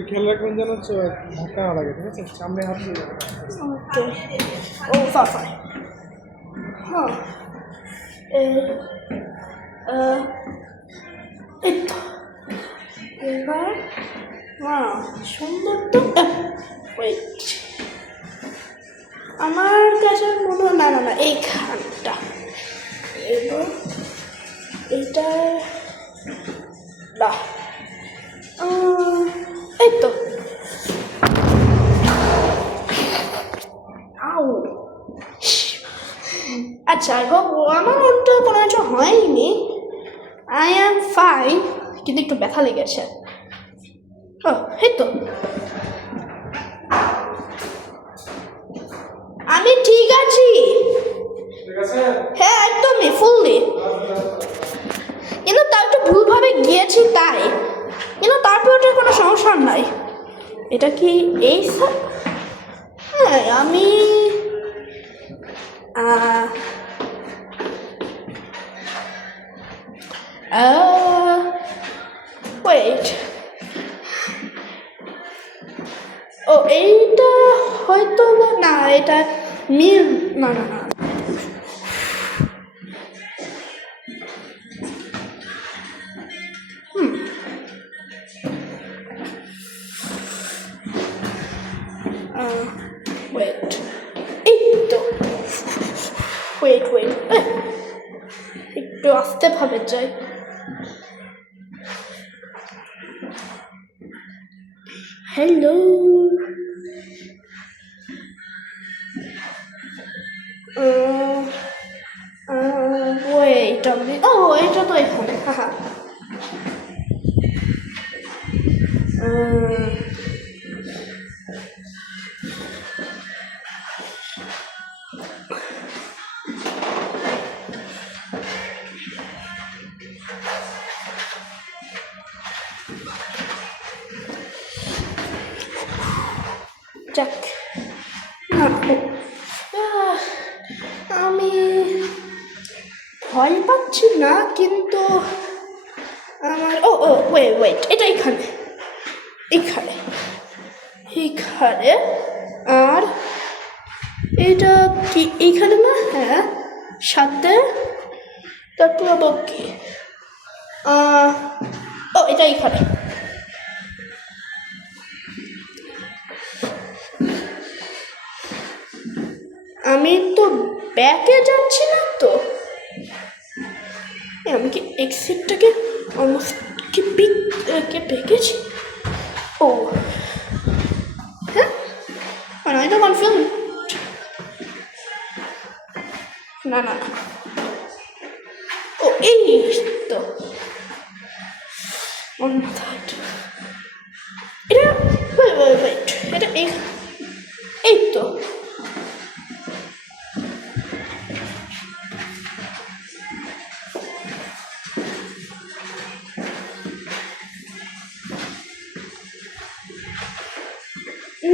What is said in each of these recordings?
খেয়াল রাখবেন যেন ধাক্কা না লাগে, ঠিক আছে? সামনে হাত দিয়ে ও ফাফাই হ্যাঁ এই তো এবার সুন্দর তো ওয়েট আমার কাছে মনে হয় না না না এইখানটা এবার এটা না এই তো আউ আচ্ছা আমার মনটা কোনো কিছু হয়নি আই অ্যাম ফাইন কিন্তু একটু ব্যথা লেগেছে ও এই তো আমি ঠিক আছি হ্যাঁ একদমই ফুললি কিন্তু তা একটু ভুলভাবে গিয়েছি তাই কিন্তু তারপর ওটা কোনো সমস্যা নাই এটা কি এই হ্যাঁ আমি ওয়েট ও এইটা হয়তো না এটা মিল না না না ওয়েট এই তো ওয়েট ওয়েট একটু আস্তে ভাবে যাই হ্যালো ওয়েট আমি ও এটা তো এখানে হ্যাঁ যাক আমি ভয় পাচ্ছি না কিন্তু আমার ও ও ওয়েট এটা এখানে এখানে এখানে আর এটা কি এইখানে না হ্যাঁ সাথে তারপর আবার কি ও এটা এখানে আমি তো ব্যাকে যাচ্ছি না তো আমি কি এক্সিটটাকে অলমোস্ট কি পেকেছি ও হ্যাঁ মানে আমি তো কনফিউজ না না না ও এই তো এটা ওয়েট এটা এই তো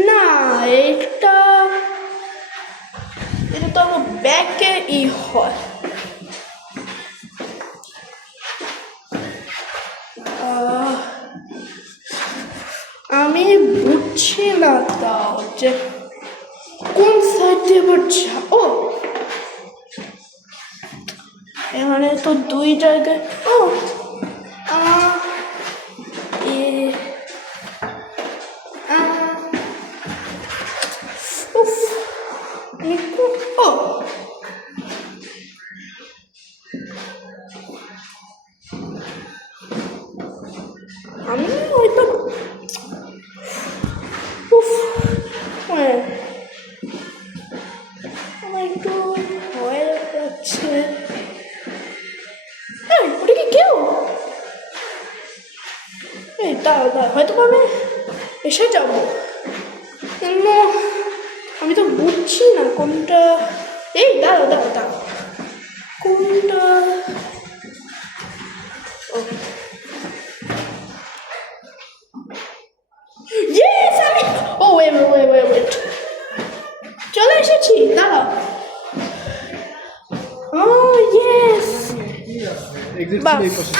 না এটা তো আমার ব্যাকে হয় আমি বুঝছি না তাও যে কোন সাইডে এবার ও এখানে তো দুই জায়গায় ও ও আমি হয়তো আমার একটু ভয় লাগছে ওটা কি কেউ এই দাঁড়া হয়তো আমি এসে যাবো কিন্তু আমি তো বুঝছি না কোনটা এই দাঁড়া কোনটা Yes, আমি wait. চলে এসেছি দাঁড়াও ও ইয়েস এক্সিট ছিল এই পাশে।